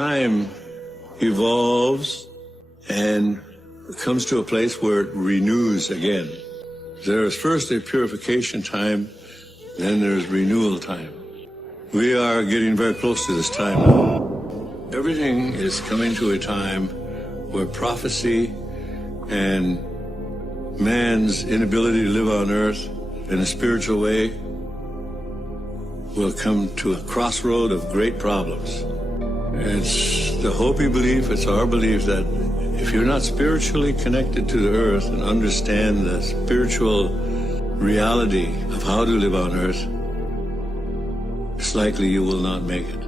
time evolves and comes to a place where it renews again. There is first a purification time, then there's renewal time. We are getting very close to this time now. Everything is coming to a time where prophecy and man's inability to live on earth in a spiritual way will come to a crossroad of great problems. It's the Hopi belief, it's our belief that if you're not spiritually connected to the earth and understand the spiritual reality of how to live on earth, it's likely you will not make it.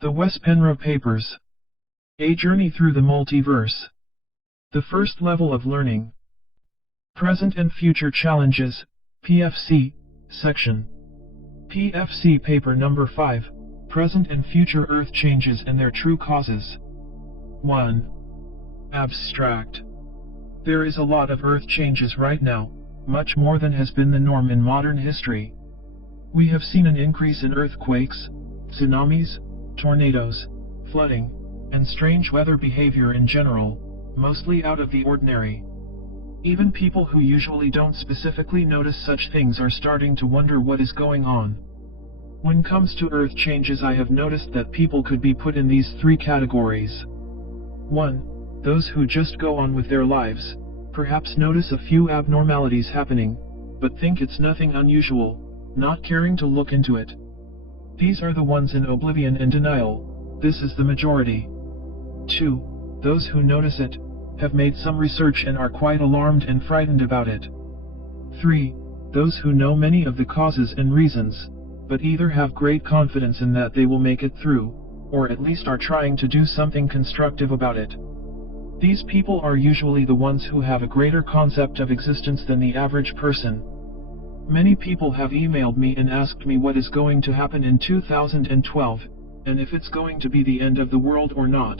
The Wes Penrose Papers. A Journey Through the Multiverse. The First Level of Learning. Present and Future Challenges, PFC, Section. PFC Paper Number 5, Present and Future Earth Changes and Their True Causes. 1. Abstract. There is a lot of Earth changes right now, much more than has been the norm in modern history. We have seen an increase in earthquakes, tsunamis, tornadoes, flooding, and strange weather behavior in general, mostly out of the ordinary. Even people who usually don't specifically notice such things are starting to wonder what is going on. When it comes to Earth changes, I have noticed that people could be put in these three categories. 1. Those who just go on with their lives, perhaps notice a few abnormalities happening, but think it's nothing unusual, not caring to look into it. These are the ones in oblivion and denial. This is the majority. 2. Those who notice it, have made some research and are quite alarmed and frightened about it. 3. Those who know many of the causes and reasons, but either have great confidence in that they will make it through, or at least are trying to do something constructive about it. These people are usually the ones who have a greater concept of existence than the average person. Many people have emailed me and asked me what is going to happen in 2012, and if it's going to be the end of the world or not.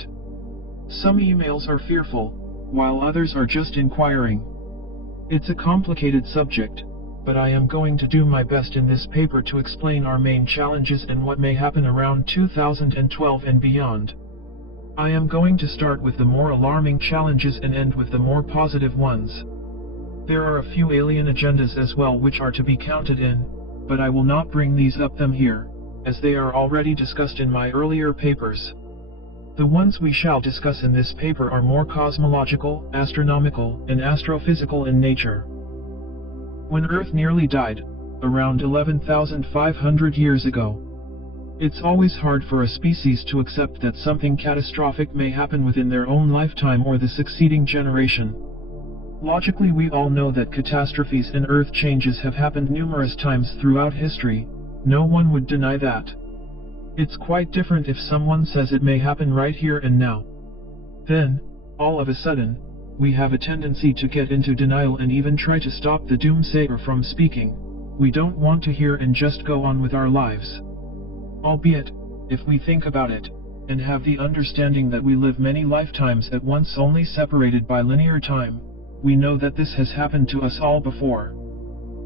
Some emails are fearful, while others are just inquiring. It's a complicated subject, but I am going to do my best in this paper to explain our main challenges and what may happen around 2012 and beyond. I am going to start with the more alarming challenges and end with the more positive ones. There are a few alien agendas as well which are to be counted in, but I will not bring these up them here, as they are already discussed in my earlier papers. The ones we shall discuss in this paper are more cosmological, astronomical, and astrophysical in nature. When Earth nearly died, around 11,500 years ago, it's always hard for a species to accept that something catastrophic may happen within their own lifetime or the succeeding generation. Logically, we all know that catastrophes and Earth changes have happened numerous times throughout history. No one would deny that. It's quite different if someone says it may happen right here and now. Then, all of a sudden, we have a tendency to get into denial and even try to stop the doomsayer from speaking. We don't want to hear and just go on with our lives. Albeit, if we think about it, and have the understanding that we live many lifetimes at once only separated by linear time, we know that this has happened to us all before.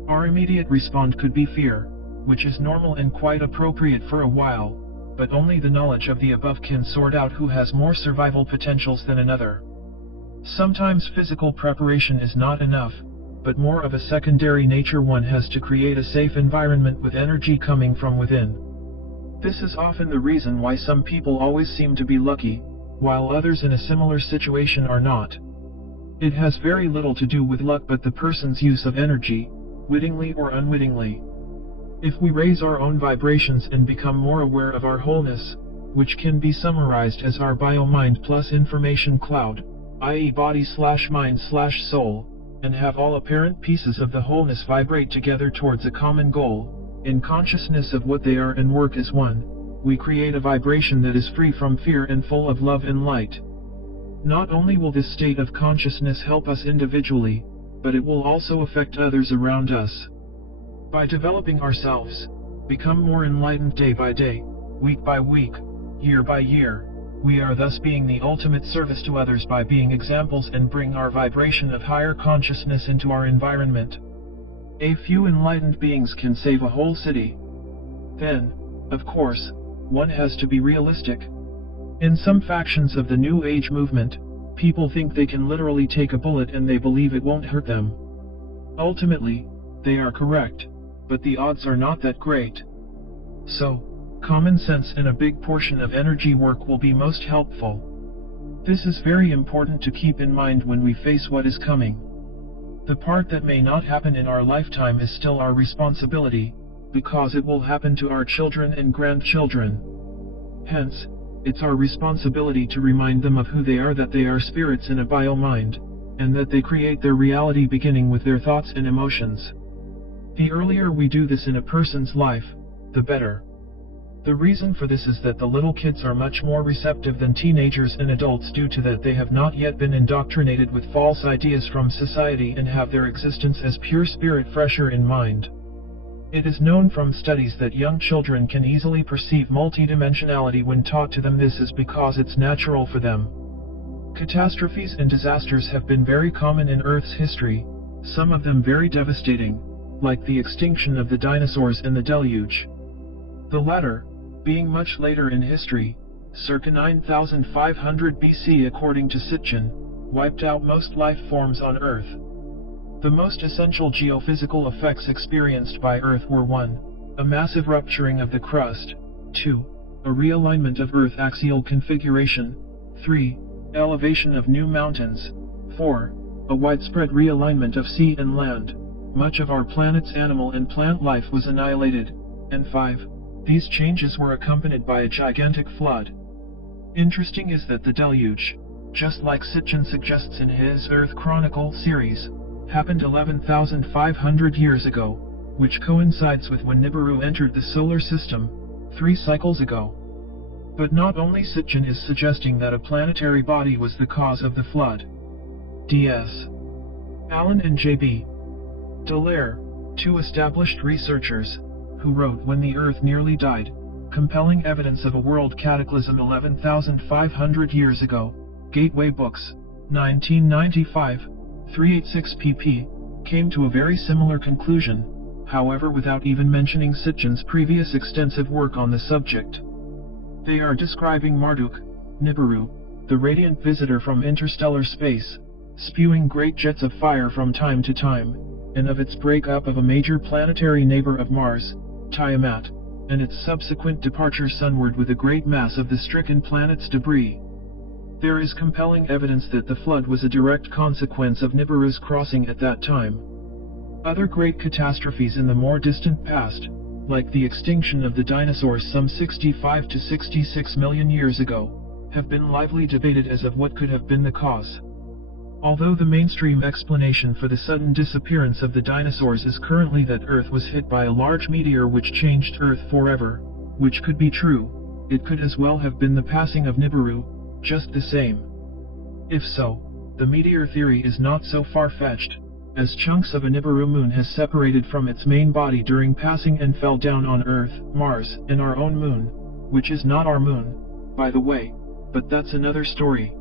Our immediate response could be fear, which is normal and quite appropriate for a while, but only the knowledge of the above can sort out who has more survival potentials than another. Sometimes physical preparation is not enough, but more of a secondary nature. One has to create a safe environment with energy coming from within. This is often the reason why some people always seem to be lucky, while others in a similar situation are not. It has very little to do with luck but the person's use of energy, wittingly or unwittingly. If we raise our own vibrations and become more aware of our wholeness, which can be summarized as our bio-mind plus information cloud, i.e. body/mind/soul, and have all apparent pieces of the wholeness vibrate together towards a common goal, in consciousness of what they are and work as one, we create a vibration that is free from fear and full of love and light. Not only will this state of consciousness help us individually, but it will also affect others around us. By developing ourselves, become more enlightened day by day, week by week, year by year. We are thus being the ultimate service to others by being examples and bring our vibration of higher consciousness into our environment. A few enlightened beings can save a whole city. Then, of course, one has to be realistic. In some factions of the New Age movement, people think they can literally take a bullet and they believe it won't hurt them. Ultimately, they are correct, but the odds are not that great. So, common sense and a big portion of energy work will be most helpful. This is very important to keep in mind when we face what is coming. The part that may not happen in our lifetime is still our responsibility, because it will happen to our children and grandchildren. Hence, it's our responsibility to remind them of who they are, that they are spirits in a bio-mind, and that they create their reality beginning with their thoughts and emotions. The earlier we do this in a person's life, the better. The reason for this is that the little kids are much more receptive than teenagers and adults due to that they have not yet been indoctrinated with false ideas from society and have their existence as pure spirit fresher in mind. It is known from studies that young children can easily perceive multidimensionality when taught to them. This is because it's natural for them. Catastrophes and disasters have been very common in Earth's history, some of them very devastating, like the extinction of the dinosaurs and the deluge. The latter, being much later in history, circa 9500 BC according to Sitchin, wiped out most life forms on Earth. The most essential geophysical effects experienced by Earth were 1. A massive rupturing of the crust, 2. A realignment of Earth axial configuration, 3. Elevation of new mountains, 4. A widespread realignment of sea and land. Much of our planet's animal and plant life was annihilated, and 5. These changes were accompanied by a gigantic flood. Interesting is that the deluge, just like Sitchin suggests in his Earth Chronicle series, happened 11,500 years ago, which coincides with when Nibiru entered the solar system, 3 cycles ago. But not only Sitchin is suggesting that a planetary body was the cause of the flood. D.S. Allen and J.B. Dallaire, 2 established researchers, who wrote When the Earth Nearly Died, Compelling Evidence of a World Cataclysm 11,500 Years Ago, Gateway Books, 1995, 386 pp, came to a very similar conclusion, however without even mentioning Sitchin's previous extensive work on the subject. They are describing Marduk, Nibiru, the radiant visitor from interstellar space, spewing great jets of fire from time to time, and of its breakup of a major planetary neighbor of Mars, Tiamat, and its subsequent departure sunward with a great mass of the stricken planet's debris. There is compelling evidence that the flood was a direct consequence of Nibiru's crossing at that time. Other great catastrophes in the more distant past, like the extinction of the dinosaurs some 65 to 66 million years ago, have been lively debated as of what could have been the cause. Although the mainstream explanation for the sudden disappearance of the dinosaurs is currently that Earth was hit by a large meteor which changed Earth forever, which could be true, it could as well have been the passing of Nibiru, just the same. If so, the meteor theory is not so far-fetched, as chunks of a Nibiru moon has separated from its main body during passing and fell down on Earth, Mars, and our own moon, which is not our moon, by the way, but that's another story.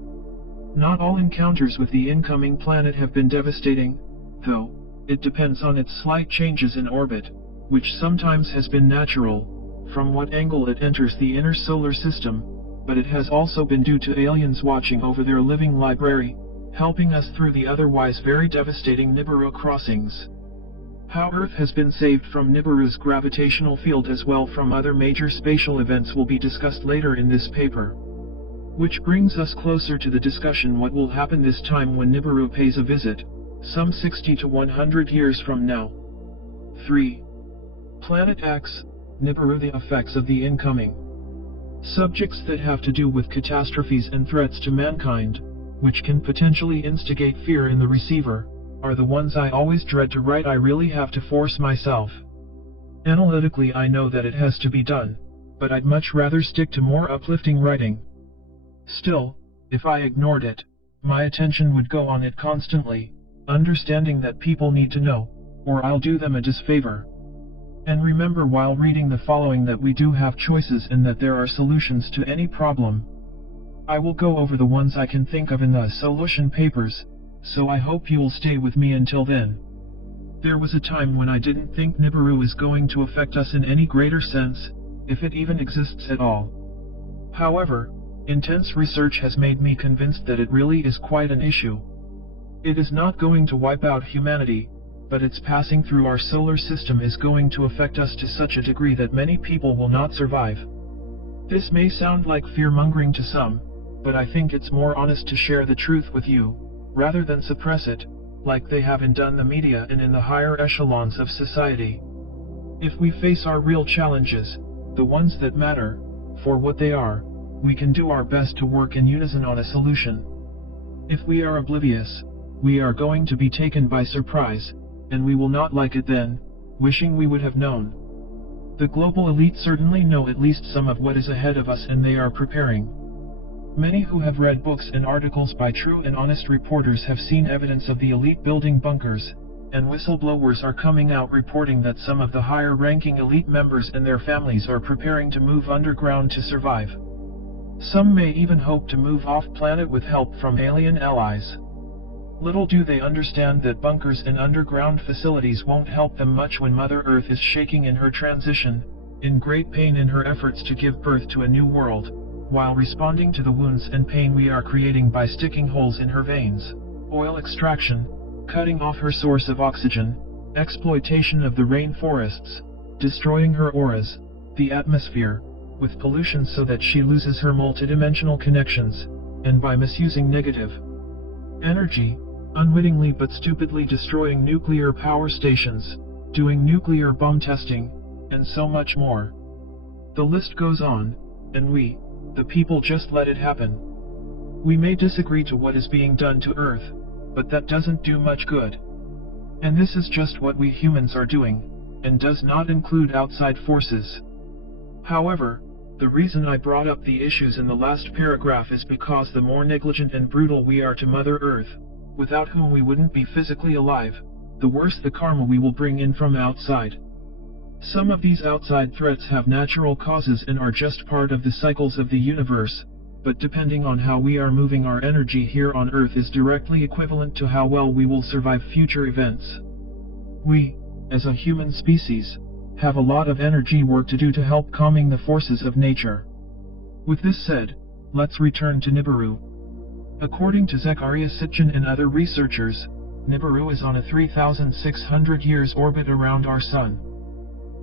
Not all encounters with the incoming planet have been devastating, though. It depends on its slight changes in orbit, which sometimes has been natural, from what angle it enters the inner solar system, but it has also been due to aliens watching over their living library, helping us through the otherwise very devastating Nibiru crossings. How Earth has been saved from Nibiru's gravitational field as well from other major spatial events will be discussed later in this paper. Which brings us closer to the discussion what will happen this time when Nibiru pays a visit, some 60 to 100 years from now. 3. Planet X, Nibiru. The effects of the incoming subjects that have to do with catastrophes and threats to mankind, which can potentially instigate fear in the receiver, are the ones I always dread to write. I really have to force myself. Analytically I know that it has to be done, but I'd much rather stick to more uplifting writing. Still, if I ignored it, my attention would go on it constantly, understanding that people need to know, or I'll do them a disfavor. And remember while reading the following that we do have choices and that there are solutions to any problem. I will go over the ones I can think of in the solution papers, so I hope you will stay with me until then. There was a time when I didn't think Nibiru is going to affect us in any greater sense, if it even exists at all. However, intense research has made me convinced that it really is quite an issue. It is not going to wipe out humanity, but its passing through our solar system is going to affect us to such a degree that many people will not survive. This may sound like fear-mongering to some, but I think it's more honest to share the truth with you, rather than suppress it, like they have done the media and in the higher echelons of society. If we face our real challenges, the ones that matter, for what they are, we can do our best to work in unison on a solution. If we are oblivious, we are going to be taken by surprise, and we will not like it then, wishing we would have known. The global elite certainly know at least some of what is ahead of us and they are preparing. Many who have read books and articles by true and honest reporters have seen evidence of the elite building bunkers, and whistleblowers are coming out reporting that some of the higher-ranking elite members and their families are preparing to move underground to survive. Some may even hope to move off-planet with help from alien allies. Little do they understand that bunkers and underground facilities won't help them much when Mother Earth is shaking in her transition, in great pain in her efforts to give birth to a new world, while responding to the wounds and pain we are creating by sticking holes in her veins, oil extraction, cutting off her source of oxygen, exploitation of the rainforests, destroying her auras, the atmosphere, with pollution so that she loses her multidimensional connections, and by misusing negative energy, unwittingly but stupidly destroying nuclear power stations, doing nuclear bomb testing, and so much more. The list goes on, and we, the people, just let it happen. We may disagree to what is being done to Earth, but that doesn't do much good. And this is just what we humans are doing, and does not include outside forces. However, the reason I brought up the issues in the last paragraph is because the more negligent and brutal we are to Mother Earth, without whom we wouldn't be physically alive, the worse the karma we will bring in from outside. Some of these outside threats have natural causes and are just part of the cycles of the universe, but depending on how we are moving our energy here on Earth is directly equivalent to how well we will survive future events. We, as a human species, have a lot of energy work to do to help calming the forces of nature. With this said, let's return to Nibiru. According to Zechariah Sitchin and other researchers, Nibiru is on a 3,600 years orbit around our Sun.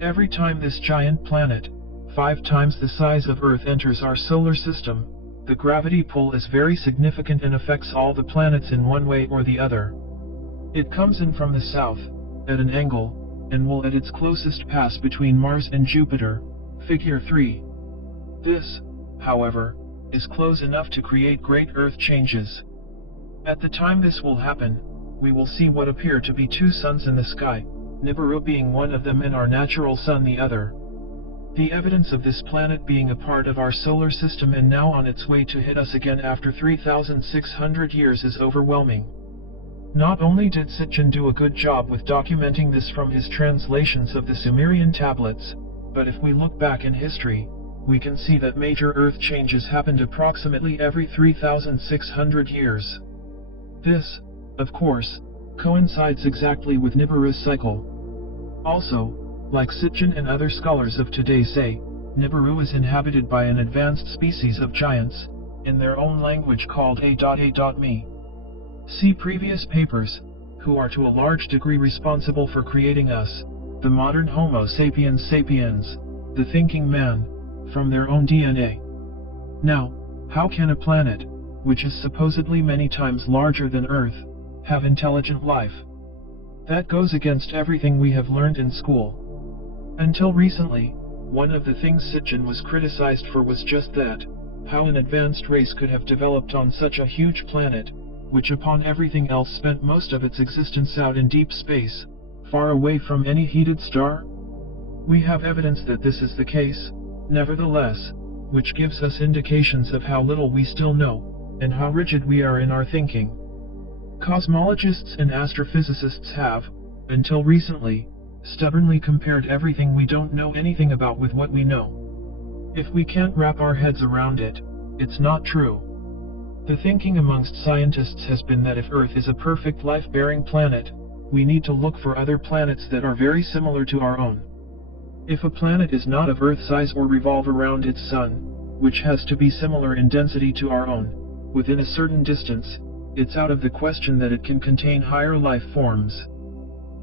Every time this giant planet, 5 times the size of Earth, enters our solar system, the gravity pull is very significant and affects all the planets in one way or the other. It comes in from the south, at an angle, and will at its closest pass between Mars and Jupiter, figure 3. This, however, is close enough to create great Earth changes. At the time this will happen, we will see what appear to be 2 suns in the sky, Nibiru being one of them and our natural sun the other. The evidence of this planet being a part of our solar system and now on its way to hit us again after 3,600 years is overwhelming. Not only did Sitchin do a good job with documenting this from his translations of the Sumerian tablets, but if we look back in history, we can see that major Earth changes happened approximately every 3,600 years. This, of course, coincides exactly with Nibiru's cycle. Also, like Sitchin and other scholars of today say, Nibiru is inhabited by an advanced species of giants, in their own language called A.A.Me. See previous papers, who are to a large degree responsible for creating us, the modern Homo sapiens sapiens, the thinking man, from their own DNA. Now, how can a planet, which is supposedly many times larger than Earth, have intelligent life? That goes against everything we have learned in school. Until recently, one of the things Sitchin was criticized for was just that, how an advanced race could have developed on such a huge planet, which upon everything else spent most of its existence out in deep space, far away from any heated star? We have evidence that this is the case, nevertheless, which gives us indications of how little we still know, and how rigid we are in our thinking. Cosmologists and astrophysicists have, until recently, stubbornly compared everything we don't know anything about with what we know. If we can't wrap our heads around it, it's not true. The thinking amongst scientists has been that if Earth is a perfect life-bearing planet, we need to look for other planets that are very similar to our own. If a planet is not of Earth size or revolve around its sun, which has to be similar in density to our own, within a certain distance, it's out of the question that it can contain higher life forms.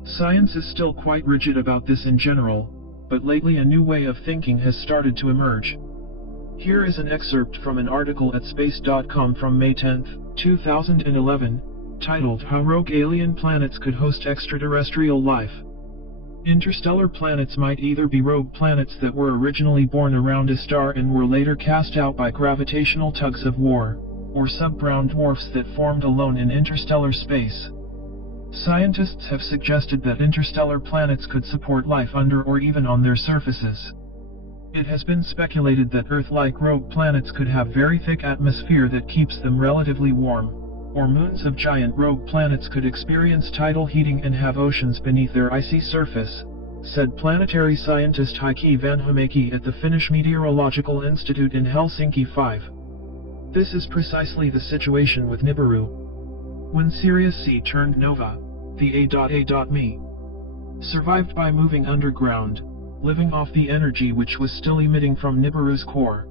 Science is still quite rigid about this in general, but lately a new way of thinking has started to emerge. Here is an excerpt from an article at space.com from May 10, 2011, titled How Rogue Alien Planets Could Host Extraterrestrial Life. Interstellar planets might either be rogue planets that were originally born around a star and were later cast out by gravitational tugs of war, or sub-brown dwarfs that formed alone in interstellar space. Scientists have suggested that interstellar planets could support life under or even on their surfaces. It has been speculated that Earth-like rogue planets could have very thick atmosphere that keeps them relatively warm, or moons of giant rogue planets could experience tidal heating and have oceans beneath their icy surface, said planetary scientist Heikki Vanhamäki at the Finnish Meteorological Institute in Helsinki 5. This is precisely the situation with Nibiru. When Sirius C turned nova, the A.A.Me survived by moving underground, living off the energy which was still emitting from Nibiru's core.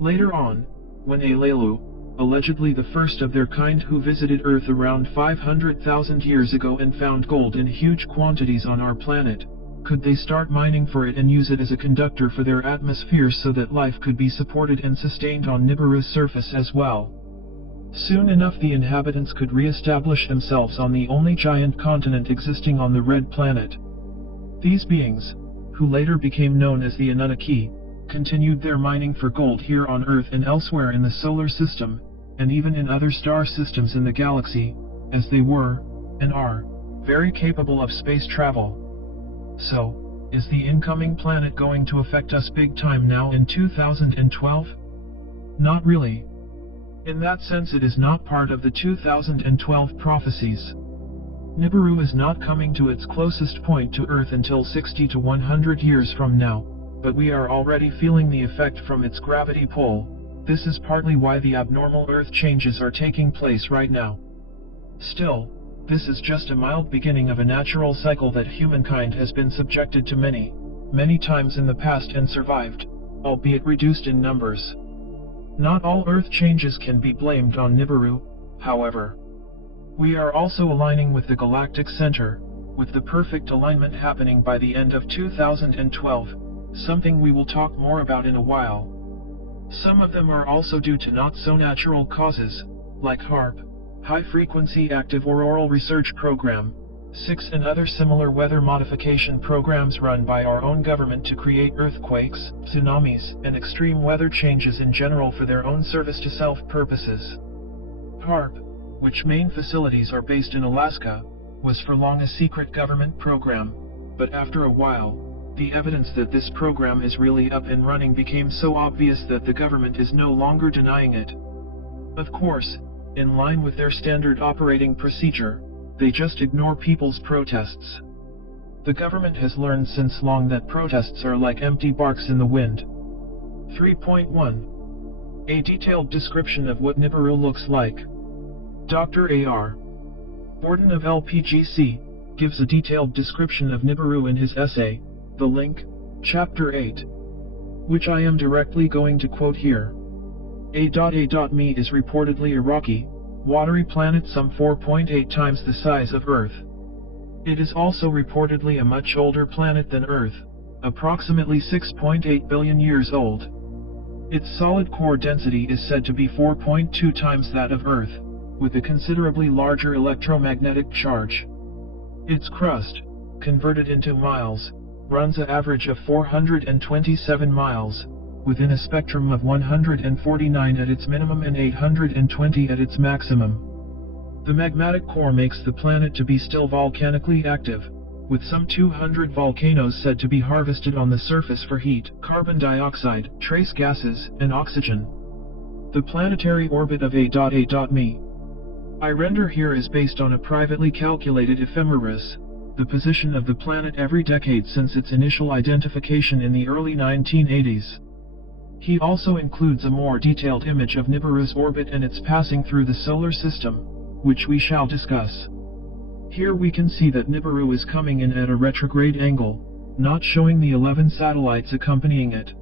Later on, when Alelu, allegedly the first of their kind who visited Earth around 500,000 years ago and found gold in huge quantities on our planet, could they start mining for it and use it as a conductor for their atmosphere so that life could be supported and sustained on Nibiru's surface as well? Soon enough the inhabitants could re-establish themselves on the only giant continent existing on the Red Planet. These beings, who later became known as the Anunnaki, continued their mining for gold here on Earth and elsewhere in the solar system, and even in other star systems in the galaxy, as they were, and are, very capable of space travel. So, is the incoming planet going to affect us big time now in 2012? Not really. In that sense it is not part of the 2012 prophecies. Nibiru is not coming to its closest point to Earth until 60 to 100 years from now, but we are already feeling the effect from its gravity pull. This is partly why the abnormal Earth changes are taking place right now. Still, this is just a mild beginning of a natural cycle that humankind has been subjected to many, many times in the past and survived, albeit reduced in numbers. Not all Earth changes can be blamed on Nibiru, however. We are also aligning with the galactic center, with the perfect alignment happening by the end of 2012, something we will talk more about in a while. Some of them are also due to not-so-natural causes, like HAARP, High-Frequency Active Auroral Research Program, 6 and other similar weather modification programs run by our own government to create earthquakes, tsunamis, and extreme weather changes in general for their own service-to-self purposes. HAARP, which main facilities are based in Alaska, was for long a secret government program, but after a while, the evidence that this program is really up and running became so obvious that the government is no longer denying it. Of course, in line with their standard operating procedure, they just ignore people's protests. The government has learned since long that protests are like empty barks in the wind. 3.1. A detailed description of what Nibiru looks like. Dr. A.R. Borden of LPGC gives a detailed description of Nibiru in his essay, The Link, Chapter 8, which I am directly going to quote here. A.A.Me is reportedly a rocky, watery planet some 4.8 times the size of Earth. It is also reportedly a much older planet than Earth, approximately 6.8 billion years old. Its solid core density is said to be 4.2 times that of Earth, with a considerably larger electromagnetic charge. Its crust, converted into miles, runs an average of 427 miles, within a spectrum of 149 at its minimum and 820 at its maximum. The magmatic core makes the planet to be still volcanically active, with some 200 volcanoes said to be harvested on the surface for heat, carbon dioxide, trace gases, and oxygen. The planetary orbit of A.A.Me I render here is based on a privately calculated ephemeris, the position of the planet every decade since its initial identification in the early 1980s. He also includes a more detailed image of Nibiru's orbit and its passing through the solar system, which we shall discuss. Here we can see that Nibiru is coming in at a retrograde angle, not showing the 11 satellites accompanying it.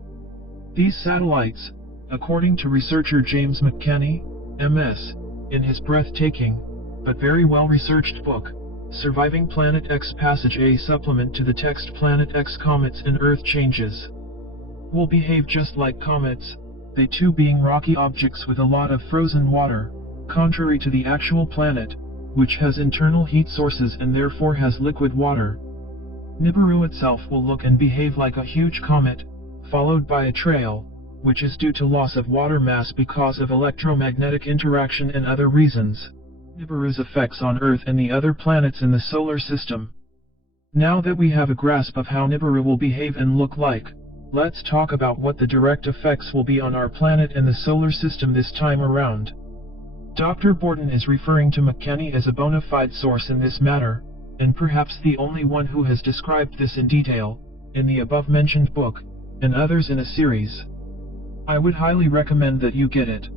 These satellites, according to researcher James McKenney, MS, in his breathtaking, but very well-researched book, Surviving Planet X Passage, a supplement to the text Planet X Comets and Earth Changes, will behave just like comets, they too being rocky objects with a lot of frozen water, contrary to the actual planet, which has internal heat sources and therefore has liquid water. Nibiru itself will look and behave like a huge comet, followed by a trail, which is due to loss of water mass because of electromagnetic interaction and other reasons. Nibiru's effects on Earth and the other planets in the solar system. Now that we have a grasp of how Nibiru will behave and look like, let's talk about what the direct effects will be on our planet and the solar system this time around. Dr. Borden is referring to McKenney as a bona fide source in this matter, and perhaps the only one who has described this in detail, in the above-mentioned book, and others in a series. I would highly recommend that you get it.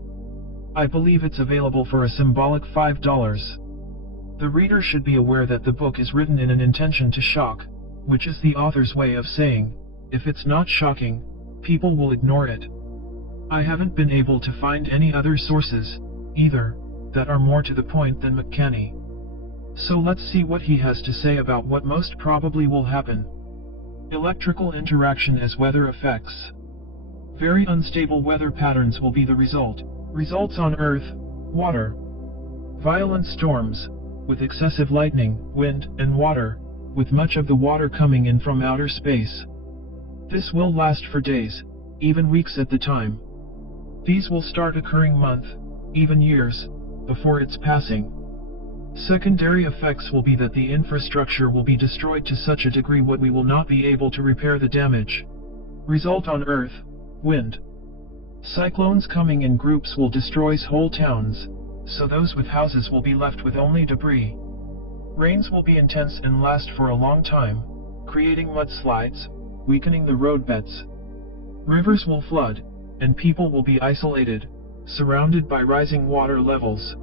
I believe it's available for a symbolic $5. The reader should be aware that the book is written in an intention to shock, which is the author's way of saying, if it's not shocking, people will ignore it. I haven't been able to find any other sources, either, that are more to the point than McKenney. So let's see what he has to say about what most probably will happen. Electrical interaction as weather effects. Very unstable weather patterns will be the result. Results on Earth, water. Violent storms, with excessive lightning, wind, and water, with much of the water coming in from outer space. This will last for days, even weeks at the time. These will start occurring months, even years, before its passing. Secondary effects will be that the infrastructure will be destroyed to such a degree that we will not be able to repair the damage. Result on Earth, wind. Cyclones coming in groups will destroy whole towns, so those with houses will be left with only debris. Rains will be intense and last for a long time, creating mudslides, weakening the roadbeds. Rivers will flood, and people will be isolated, surrounded by rising water levels.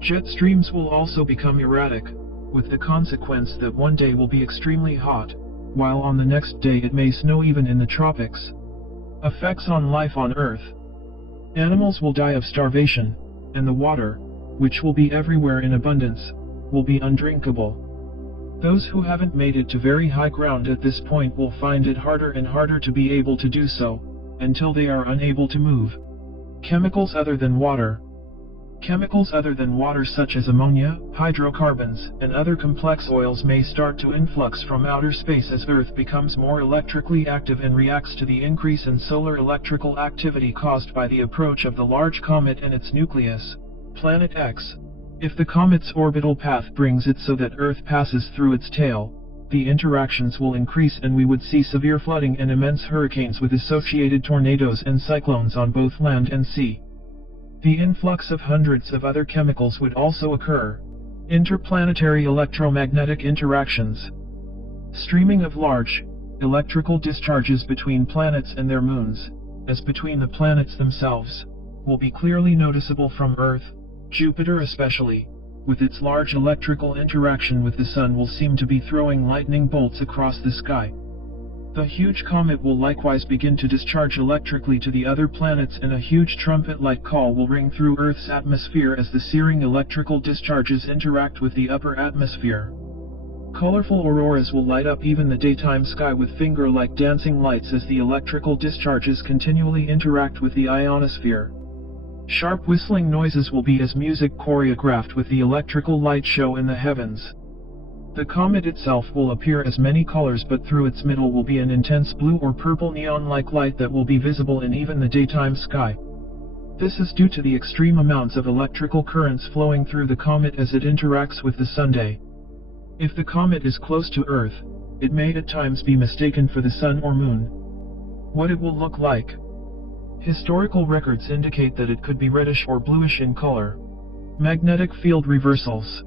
Jet streams will also become erratic, with the consequence that one day will be extremely hot, while on the next day it may snow even in the tropics. Effects on life on Earth. Animals will die of starvation, and the water, which will be everywhere in abundance, will be undrinkable. Those who haven't made it to very high ground at this point will find it harder and harder to be able to do so, until they are unable to move. Chemicals other than water. Chemicals other than water such as ammonia, hydrocarbons, and other complex oils may start to influx from outer space as Earth becomes more electrically active and reacts to the increase in solar electrical activity caused by the approach of the large comet and its nucleus, Planet X. If the comet's orbital path brings it so that Earth passes through its tail, the interactions will increase and we would see severe flooding and immense hurricanes with associated tornadoes and cyclones on both land and sea. The influx of hundreds of other chemicals would also occur. Interplanetary electromagnetic interactions. Streaming of large, electrical discharges between planets and their moons, as between the planets themselves, will be clearly noticeable from Earth. Jupiter especially, with its large electrical interaction with the Sun, will seem to be throwing lightning bolts across the sky. The huge comet will likewise begin to discharge electrically to the other planets, and a huge trumpet-like call will ring through Earth's atmosphere as the searing electrical discharges interact with the upper atmosphere. Colorful auroras will light up even the daytime sky with finger-like dancing lights as the electrical discharges continually interact with the ionosphere. Sharp whistling noises will be as music choreographed with the electrical light show in the heavens. The comet itself will appear as many colors, but through its middle will be an intense blue or purple neon-like light that will be visible in even the daytime sky. This is due to the extreme amounts of electrical currents flowing through the comet as it interacts with the Sunday. If the comet is close to Earth, it may at times be mistaken for the Sun or Moon. What it will look like. Historical records indicate that it could be reddish or bluish in color. Magnetic field reversals.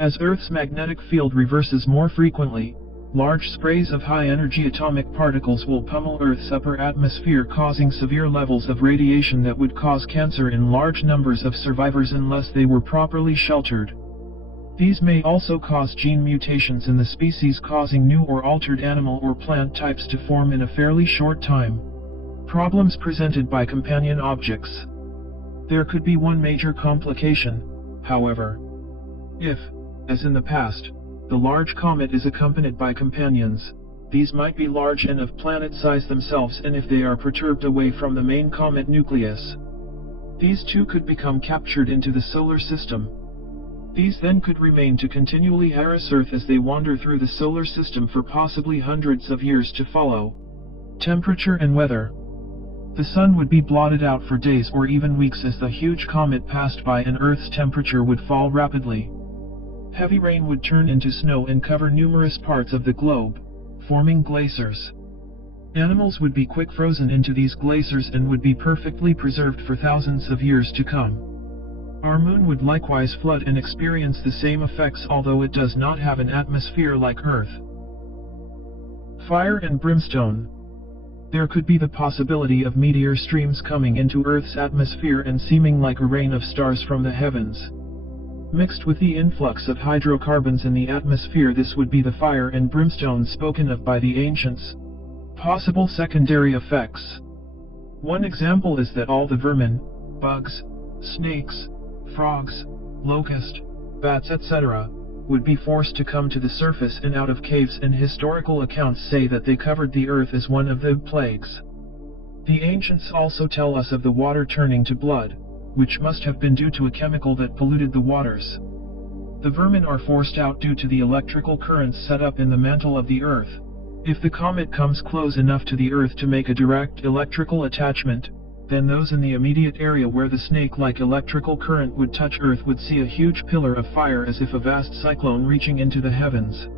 As Earth's magnetic field reverses more frequently, large sprays of high-energy atomic particles will pummel Earth's upper atmosphere, causing severe levels of radiation that would cause cancer in large numbers of survivors unless they were properly sheltered. These may also cause gene mutations in the species, causing new or altered animal or plant types to form in a fairly short time. Problems presented by companion objects. There could be one major complication, however. If, as in the past, the large comet is accompanied by companions, these might be large and of planet size themselves, and if they are perturbed away from the main comet nucleus, these too could become captured into the solar system. These then could remain to continually harass Earth as they wander through the solar system for possibly hundreds of years to follow. Temperature and weather. The sun would be blotted out for days or even weeks as the huge comet passed by, and Earth's temperature would fall rapidly. Heavy rain would turn into snow and cover numerous parts of the globe, forming glaciers. Animals would be quick frozen into these glaciers and would be perfectly preserved for thousands of years to come. Our moon would likewise flood and experience the same effects, although it does not have an atmosphere like Earth. Fire and brimstone. There could be the possibility of meteor streams coming into Earth's atmosphere and seeming like a rain of stars from the heavens. Mixed with the influx of hydrocarbons in the atmosphere, this would be the fire and brimstone spoken of by the ancients. Possible secondary effects. One example is that all the vermin, bugs, snakes, frogs, locusts, bats, etc., would be forced to come to the surface and out of caves, and historical accounts say that they covered the earth as one of the plagues. The ancients also tell us of the water turning to blood, which must have been due to a chemical that polluted the waters. The vermin are forced out due to the electrical currents set up in the mantle of the earth. If the comet comes close enough to the earth to make a direct electrical attachment, then those in the immediate area where the snake-like electrical current would touch Earth would see a huge pillar of fire, as if a vast cyclone reaching into the heavens.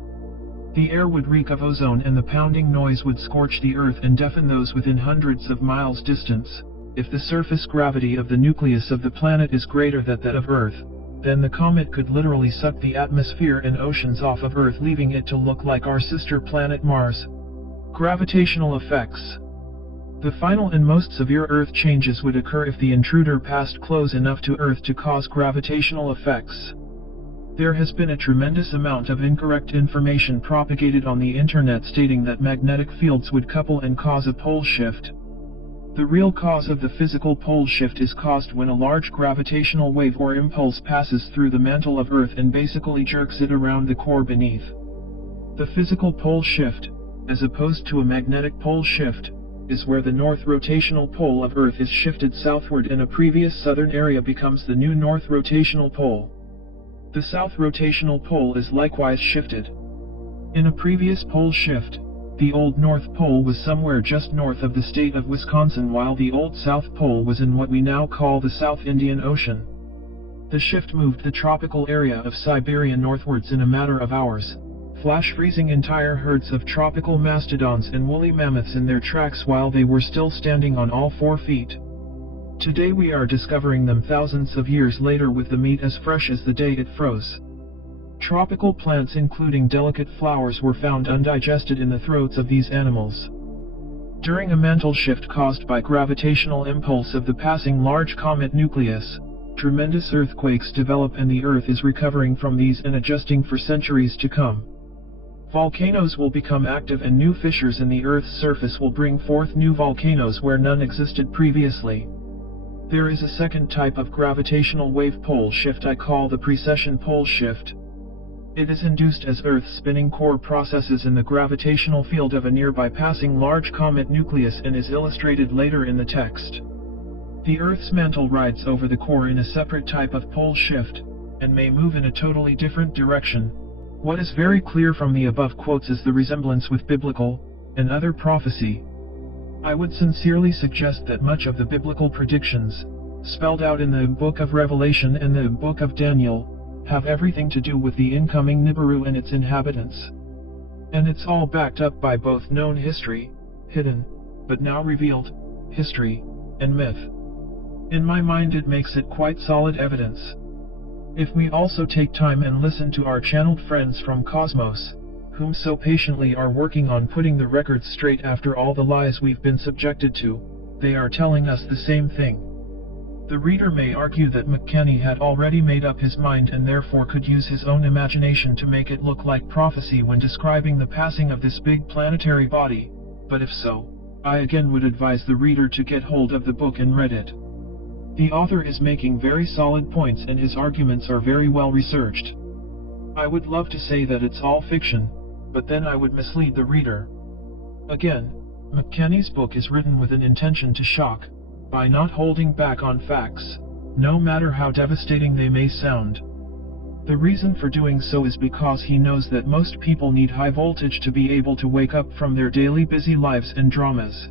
The air would reek of ozone, and the pounding noise would scorch the Earth and deafen those within hundreds of miles distance. If the surface gravity of the nucleus of the planet is greater than that of Earth, then the comet could literally suck the atmosphere and oceans off of Earth, leaving it to look like our sister planet Mars. Gravitational effects. The final and most severe Earth changes would occur if the intruder passed close enough to Earth to cause gravitational effects. There has been a tremendous amount of incorrect information propagated on the internet stating that magnetic fields would couple and cause a pole shift. The real cause of the physical pole shift is caused when a large gravitational wave or impulse passes through the mantle of Earth and basically jerks it around the core beneath. The physical pole shift, as opposed to a magnetic pole shift, is where the north rotational pole of Earth is shifted southward and a previous southern area becomes the new north rotational pole. The south rotational pole is likewise shifted. In a previous pole shift, the old North Pole was somewhere just north of the state of Wisconsin, while the old South Pole was in what we now call the South Indian Ocean. The shift moved the tropical area of Siberia northwards in a matter of hours, flash freezing entire herds of tropical mastodons and woolly mammoths in their tracks while they were still standing on all 4 feet. Today we are discovering them thousands of years later with the meat as fresh as the day it froze. Tropical plants including delicate flowers were found undigested in the throats of these animals. During a mantle shift caused by gravitational impulse of the passing large comet nucleus, tremendous earthquakes develop, and the Earth is recovering from these and adjusting for centuries to come. Volcanoes will become active, and new fissures in the Earth's surface will bring forth new volcanoes where none existed previously. There is a second type of gravitational wave pole shift I call the precession pole shift. It is induced as Earth's spinning core processes in the gravitational field of a nearby passing large comet nucleus and is illustrated later in the text. The Earth's mantle rides over the core in a separate type of pole shift, and may move in a totally different direction. What is very clear from the above quotes is the resemblance with biblical and other prophecy. I would sincerely suggest that much of the biblical predictions, spelled out in the book of Revelation and the book of Daniel, have everything to do with the incoming Nibiru and its inhabitants. And it's all backed up by both known history, hidden, but now revealed, history, and myth. In my mind it makes it quite solid evidence. If we also take time and listen to our channeled friends from Cosmos, whom so patiently are working on putting the records straight after all the lies we've been subjected to, they are telling us the same thing. The reader may argue that McKenney had already made up his mind and therefore could use his own imagination to make it look like prophecy when describing the passing of this big planetary body, but if so, I again would advise the reader to get hold of the book and read it. The author is making very solid points and his arguments are very well researched. I would love to say that it's all fiction, but then I would mislead the reader. Again, McKenney's book is written with an intention to shock, by not holding back on facts, no matter how devastating they may sound. The reason for doing so is because he knows that most people need high voltage to be able to wake up from their daily busy lives and dramas.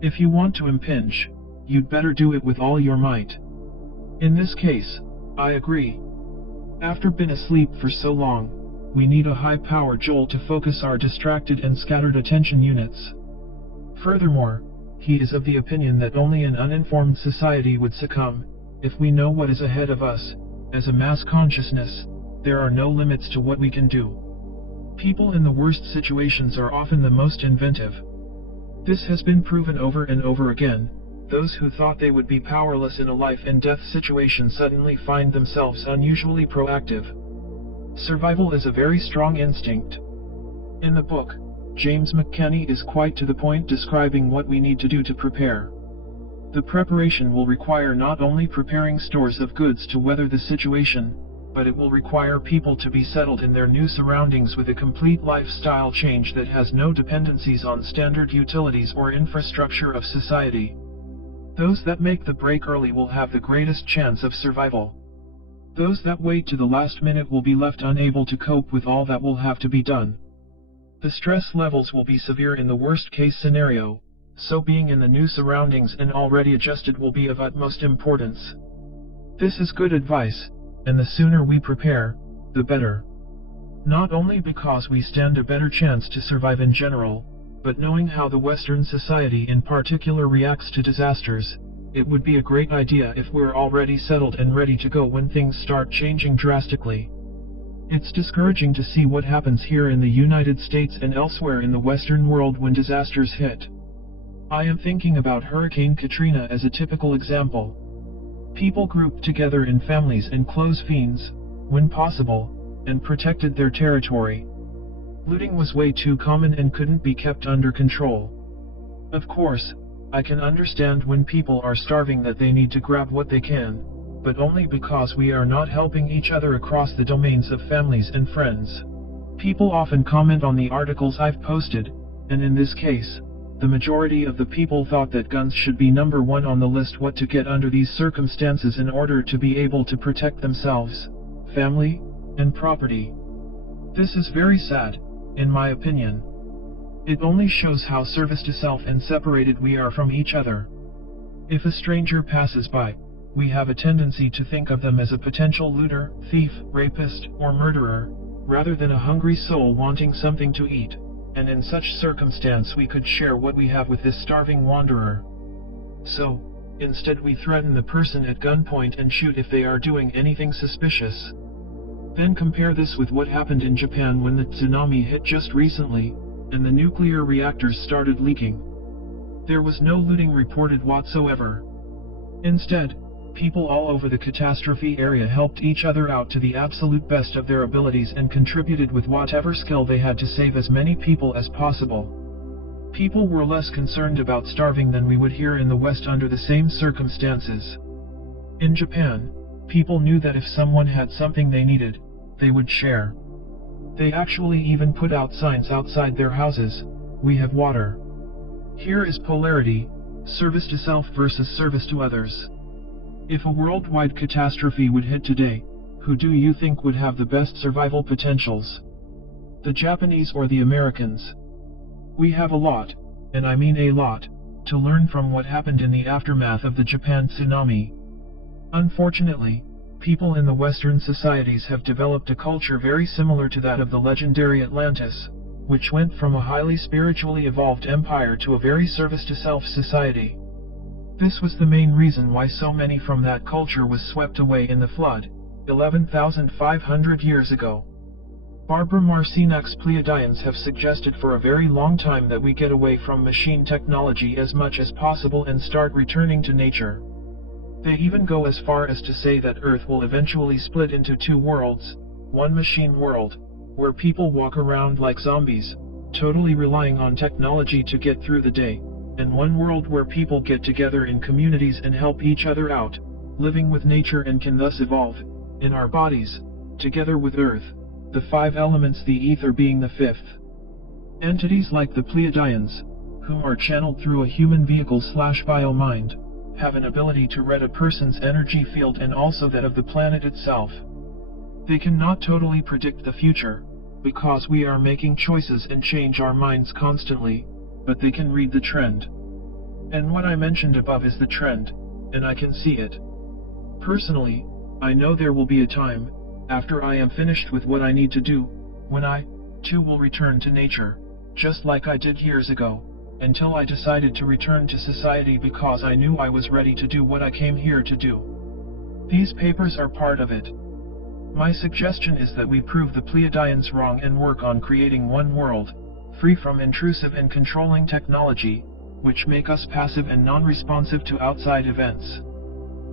If you want to impinge, you'd better do it with all your might. In this case, I agree. After being asleep for so long, we need a high-power jolt to focus our distracted and scattered attention units. Furthermore, he is of the opinion that only an uninformed society would succumb. If we know what is ahead of us, as a mass consciousness, there are no limits to what we can do. People in the worst situations are often the most inventive. This has been proven over and over again. Those who thought they would be powerless in a life and death situation suddenly find themselves unusually proactive. Survival is a very strong instinct. In the book, James McKenney is quite to the point describing what we need to do to prepare. The preparation will require not only preparing stores of goods to weather the situation, but it will require people to be settled in their new surroundings with a complete lifestyle change that has no dependencies on standard utilities or infrastructure of society. Those that make the break early will have the greatest chance of survival. Those that wait to the last minute will be left unable to cope with all that will have to be done. The stress levels will be severe in the worst case scenario, so being in the new surroundings and already adjusted will be of utmost importance. This is good advice, and the sooner we prepare, the better. Not only because we stand a better chance to survive in general, but knowing how the Western society in particular reacts to disasters, it would be a great idea if we're already settled and ready to go when things start changing drastically. It's discouraging to see what happens here in the United States and elsewhere in the Western world when disasters hit. I am thinking about Hurricane Katrina as a typical example. People grouped together in families and close fiends, when possible, and protected their territory. Looting was way too common and couldn't be kept under control. Of course, I can understand when people are starving that they need to grab what they can, but only because we are not helping each other across the domains of families and friends. People often comment on the articles I've posted, and in this case, the majority of the people thought that guns should be number one on the list what to get under these circumstances in order to be able to protect themselves, family, and property. This is very sad, in my opinion. It only shows how service to self and separated we are from each other. If a stranger passes by, we have a tendency to think of them as a potential looter, thief, rapist, or murderer, rather than a hungry soul wanting something to eat, and in such circumstance we could share what we have with this starving wanderer. So, instead we threaten the person at gunpoint and shoot if they are doing anything suspicious. Then compare this with what happened in Japan when the tsunami hit just recently, and the nuclear reactors started leaking. There was no looting reported whatsoever. Instead, people all over the catastrophe area helped each other out to the absolute best of their abilities and contributed with whatever skill they had to save as many people as possible. People were less concerned about starving than we would here in the West under the same circumstances. In Japan, people knew that if someone had something they needed, they would share. They actually even put out signs outside their houses, "We have water." Here is polarity, service to self versus service to others. If a worldwide catastrophe would hit today, who do you think would have the best survival potentials? The Japanese or the Americans? We have a lot, and I mean a lot, to learn from what happened in the aftermath of the Japan tsunami. Unfortunately, people in the Western societies have developed a culture very similar to that of the legendary Atlantis, which went from a highly spiritually evolved empire to a very service-to-self society. This was the main reason why so many from that culture was swept away in the flood, 11,500 years ago. Barbara Marcinak's Pleiadians have suggested for a very long time that we get away from machine technology as much as possible and start returning to nature. They even go as far as to say that Earth will eventually split into two worlds, one machine world, where people walk around like zombies, totally relying on technology to get through the day, and one world where people get together in communities and help each other out, living with nature and can thus evolve, in our bodies, together with Earth, the five elements, the ether being the fifth. Entities like the Pleiadians, whom are channeled through a human vehicle/bio-mind, have an ability to read a person's energy field and also that of the planet itself. They cannot totally predict the future, because we are making choices and change our minds constantly, but they can read the trend. And what I mentioned above is the trend, and I can see it. Personally, I know there will be a time, after I am finished with what I need to do, when I, too, will return to nature, just like I did years ago, until I decided to return to society because I knew I was ready to do what I came here to do. These papers are part of it. My suggestion is that we prove the Pleiadians wrong and work on creating one world, free from intrusive and controlling technology, which make us passive and non-responsive to outside events.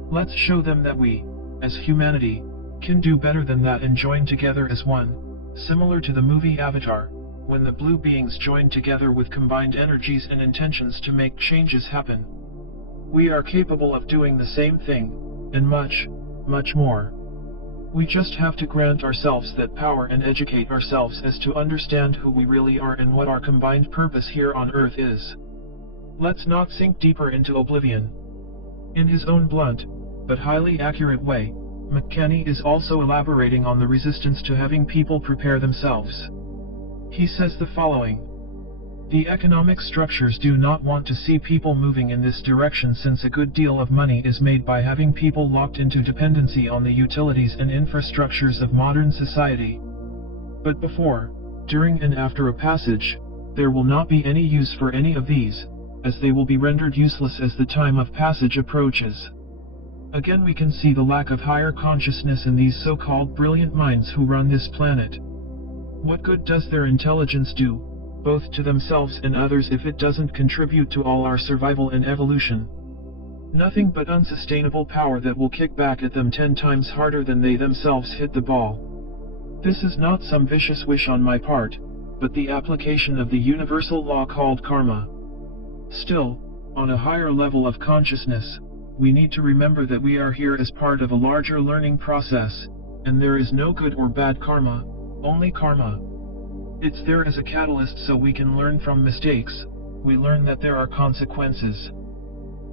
Let's show them that we, as humanity, can do better than that and join together as one, similar to the movie Avatar, when the blue beings joined together with combined energies and intentions to make changes happen. We are capable of doing the same thing, and much, much more. We just have to grant ourselves that power and educate ourselves as to understand who we really are and what our combined purpose here on Earth is. Let's not sink deeper into oblivion. In his own blunt, but highly accurate way, McKenney is also elaborating on the resistance to having people prepare themselves. He says the following: the economic structures do not want to see people moving in this direction, since a good deal of money is made by having people locked into dependency on the utilities and infrastructures of modern society. But before, during and after a passage, there will not be any use for any of these, as they will be rendered useless as the time of passage approaches. Again, we can see the lack of higher consciousness in these so-called brilliant minds who run this planet. What good does their intelligence do, both to themselves and others, if it doesn't contribute to all our survival and evolution? Nothing but unsustainable power that will kick back at them 10 times harder than they themselves hit the ball. This is not some vicious wish on my part, but the application of the universal law called karma. Still, on a higher level of consciousness, we need to remember that we are here as part of a larger learning process, and there is no good or bad karma, only karma. It's there as a catalyst so we can learn from mistakes. We learn that there are consequences.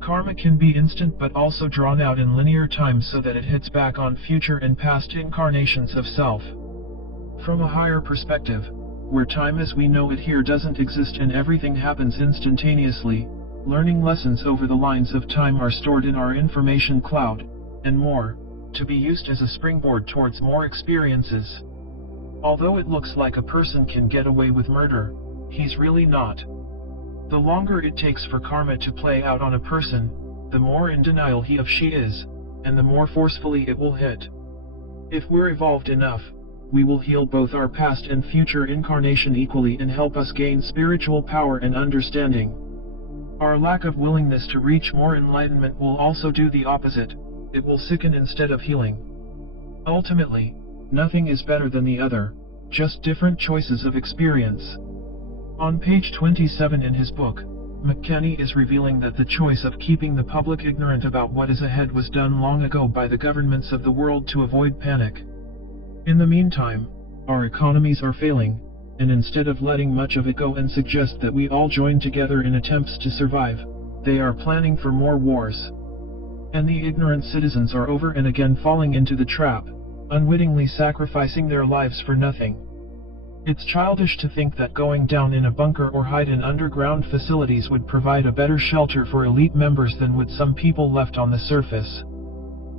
Karma can be instant but also drawn out in linear time so that it hits back on future and past incarnations of self. From a higher perspective, where time as we know it here doesn't exist and everything happens instantaneously, learning lessons over the lines of time are stored in our information cloud, and more, to be used as a springboard towards more experiences. Although it looks like a person can get away with murder, he's really not. The longer it takes for karma to play out on a person, the more in denial he or she is, and the more forcefully it will hit. If we're evolved enough, we will heal both our past and future incarnation equally and help us gain spiritual power and understanding. Our lack of willingness to reach more enlightenment will also do the opposite. It will sicken instead of healing. Ultimately, nothing is better than the other, just different choices of experience. On page 27 in his book, McKenney is revealing that the choice of keeping the public ignorant about what is ahead was done long ago by the governments of the world to avoid panic. In the meantime, our economies are failing, and instead of letting much of it go and suggest that we all join together in attempts to survive, they are planning for more wars. And the ignorant citizens are over and again falling into the trap, unwittingly sacrificing their lives for nothing. It's childish to think that going down in a bunker or hide in underground facilities would provide a better shelter for elite members than would some people left on the surface.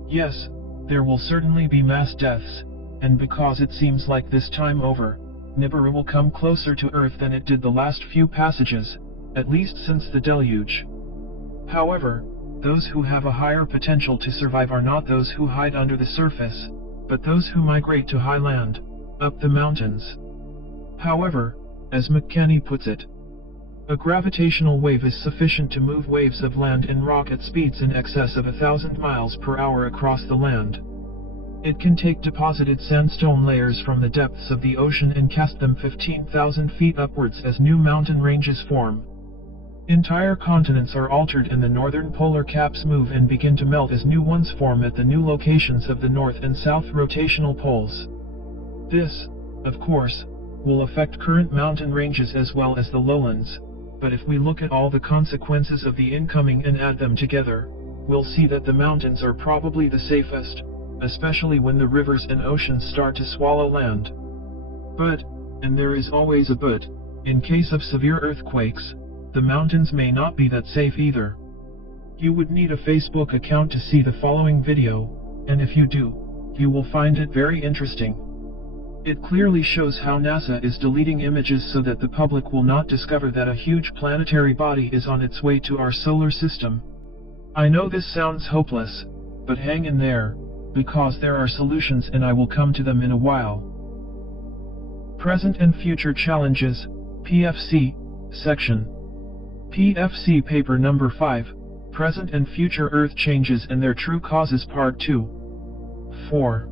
Yes, there will certainly be mass deaths, and because it seems like this time over, Nibiru will come closer to Earth than it did the last few passages, at least since the deluge. However, those who have a higher potential to survive are not those who hide under the surface, but those who migrate to high land, up the mountains. However, as McKenney puts it, a gravitational wave is sufficient to move waves of land and rock at speeds in excess of 1,000 miles per hour across the land. It can take deposited sandstone layers from the depths of the ocean and cast them 15,000 feet upwards as new mountain ranges form. Entire continents are altered and the northern polar caps move and begin to melt as new ones form at the new locations of the north and south rotational poles. This, of course, will affect current mountain ranges as well as the lowlands, but if we look at all the consequences of the incoming and add them together, we'll see that the mountains are probably the safest, especially when the rivers and oceans start to swallow land. But, and there is always a but, in case of severe earthquakes, the mountains may not be that safe either. You would need a Facebook account to see the following video, and if you do, you will find it very interesting. It clearly shows how NASA is deleting images so that the public will not discover that a huge planetary body is on its way to our solar system. I know this sounds hopeless, but hang in there, because there are solutions and I will come to them in a while. Present and Future Challenges, PFC, Section. PFC Paper Number 5, Present and Future Earth Changes and Their True Causes Part 2. 4.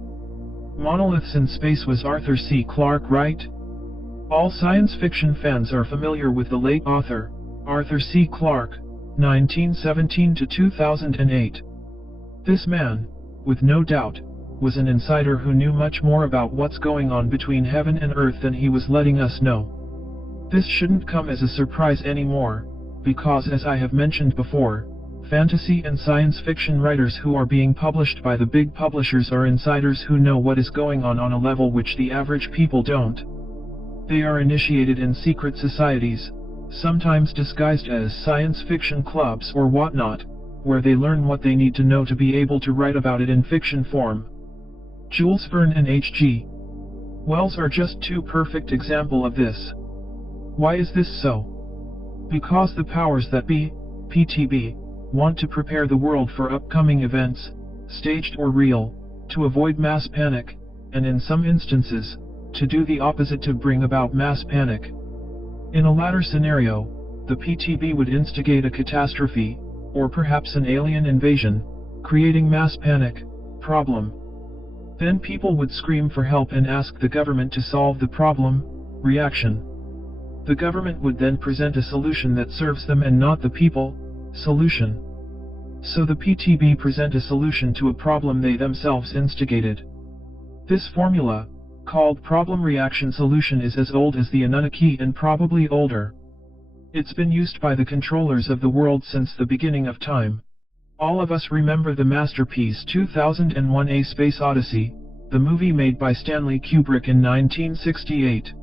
Monoliths in Space. Was Arthur C. Clarke right? All science fiction fans are familiar with the late author, Arthur C. Clarke, 1917 to 2008. This man, with no doubt, was an insider who knew much more about what's going on between heaven and earth than he was letting us know. This shouldn't come as a surprise anymore, because as I have mentioned before, fantasy and science fiction writers who are being published by the big publishers are insiders who know what is going on a level which the average people don't. They are initiated in secret societies, sometimes disguised as science fiction clubs or whatnot, where they learn what they need to know to be able to write about it in fiction form. Jules Verne and H.G. Wells are just two perfect examples of this. Why is this so? Because the powers that be, PTB, want to prepare the world for upcoming events, staged or real, to avoid mass panic, and in some instances, to do the opposite to bring about mass panic. In a latter scenario, the PTB would instigate a catastrophe, or perhaps an alien invasion, creating mass panic, problem. Then people would scream for help and ask the government to solve the problem, reaction. The government would then present a solution that serves them and not the people, solution. So the PTB present a solution to a problem they themselves instigated. This formula, called problem-reaction-solution, is as old as the Anunnaki and probably older. It's been used by the controllers of the world since the beginning of time. All of us remember the masterpiece 2001: A Space Odyssey, the movie made by Stanley Kubrick in 1968.